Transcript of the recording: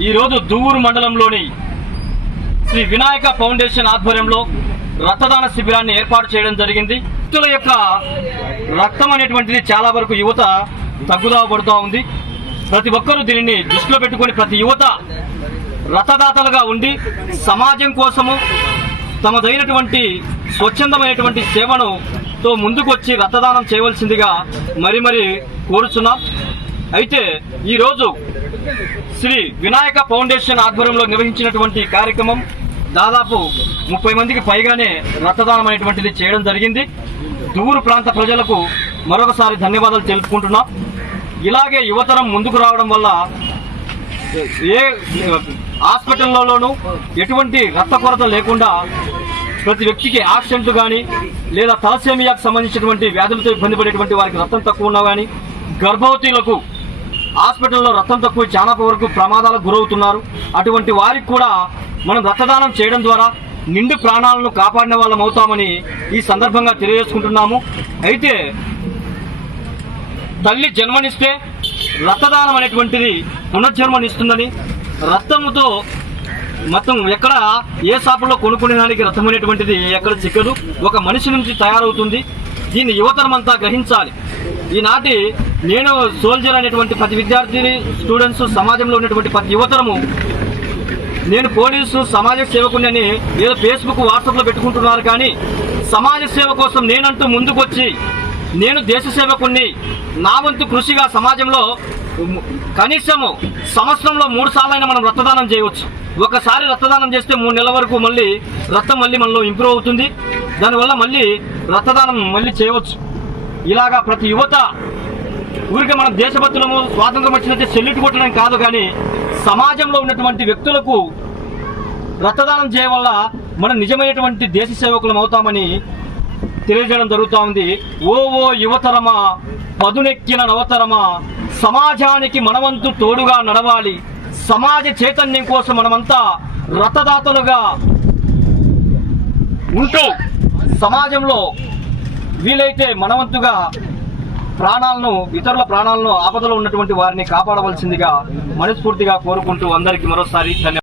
ఈరోజు దువ్వూరు మండలంలోని శ్రీ వినాయక ఫౌండేషన్ ఆధ్వర్యంలో రక్తదాన శిబిరాన్ని ఏర్పాటు చేయడం జరిగింది. వ్యక్తుల యొక్క రక్తం అనేటువంటిది చాలా వరకు యువత తగ్గుదావ పడుతూ ఉంది. ప్రతి ఒక్కరూ దీనిని దృష్టిలో పెట్టుకొని ప్రతి యువత రథదాతలుగా ఉండి సమాజం కోసము తమదైనటువంటి స్వచ్ఛందమైనటువంటి సేవను తో ముందుకొచ్చి రక్తదానం చేయవలసిందిగా మరి మరి కోరుచున్నాం. అయితే ఈరోజు శ్రీ వినాయక ఫౌండేషన్ ఆధ్వర్యంలో నిర్వహించినటువంటి కార్యక్రమం దాదాపు ముప్పై మందికి పైగానే రక్తదానం అనేటువంటిది చేయడం జరిగింది. దూరు ప్రాంత ప్రజలకు మరొకసారి ధన్యవాదాలు తెలుపుకుంటున్నాం. ఇలాగే యువతరం ముందుకు రావడం వల్ల ఏ హాస్పిటల్లోనూ ఎటువంటి రక్త కొరత లేకుండా ప్రతి వ్యక్తికి యాక్సిడెంట్లు కానీ లేదా తలసేమియాకు సంబంధించినటువంటి వ్యాధులతో ఇబ్బంది పడేటువంటి వారికి రక్తం తక్కువ ఉన్నా కానీ గర్భవతులకు హాస్పిటల్లో రక్తం తక్కువ చాలా వరకు ప్రమాదాలకు గురవుతున్నారు. అటువంటి వారికి కూడా మనం రక్తదానం చేయడం ద్వారా నిండు ప్రాణాలను కాపాడిన వాళ్ళం అవుతామని ఈ సందర్భంగా తెలియజేసుకుంటున్నాము. అయితే తల్లి జన్మనిస్తే రక్తదానం అనేటువంటిది పునర్జన్మనిస్తుందని రక్తముతో మొత్తం ఎక్కడ ఏ షాపులో కొనుక్కునేదానికి రథం అనేటువంటిది ఎక్కడ చిక్కదు. ఒక మనిషి నుంచి తయారవుతుంది. దీన్ని యువతరం అంతా గ్రహించాలి. ఈనాటి నేను సోల్జర్ అనేటువంటి ప్రతి విద్యార్థిని స్టూడెంట్స్ సమాజంలో ఉన్నటువంటి ప్రతి యువతరము నేను పోలీసు సమాజ సేవకుని ఏదో ఫేస్బుక్ వాట్సాప్లో పెట్టుకుంటున్నారు కానీ సమాజ సేవ కోసం నేనంటూ ముందుకొచ్చి నేను దేశ సేవకుణ్ణి నా వంతు కృషిగా సమాజంలో కనీసము సంవత్సరంలో మూడు సార్లైనా మనం రక్తదానం చేయవచ్చు. ఒకసారి రక్తదానం చేస్తే మూడు నెలల వరకు మళ్ళీ రక్తం మళ్ళీ మనలో ఇంప్రూవ్ అవుతుంది. దానివల్ల మళ్ళీ రక్తదానం మళ్ళీ చేయవచ్చు. ఇలాగా ప్రతి యువత ఊరికే మనం దేశభక్తులము స్వాతంత్రం వచ్చినట్టే సెల్యూట్ కొట్టడం కాదు కానీ సమాజంలో ఉన్నటువంటి వ్యక్తులకు రక్తదానం చేయడం వల్ల మనం నిజమైనటువంటి దేశ సేవకులం అవుతామని తెలియజేయడం జరుగుతూ ఉంది. ఓ ఓ యువతరమా పదునెక్కిన నవతరమా సమాజానికి మనవంతు తోడుగా నడవాలి. సమాజ చైతన్యం కోసం మనమంతా రథదాతలుగా ఉంటూ సమాజంలో వీలైతే మనవంతుగా ప్రాణాలను ఇతరుల ప్రాణాలను ఆపదలో ఉన్నటువంటి వారిని కాపాడవలసిందిగా మనస్ఫూర్తిగా కోరుకుంటూ అందరికీ మరోసారి ధన్యవాదాలు.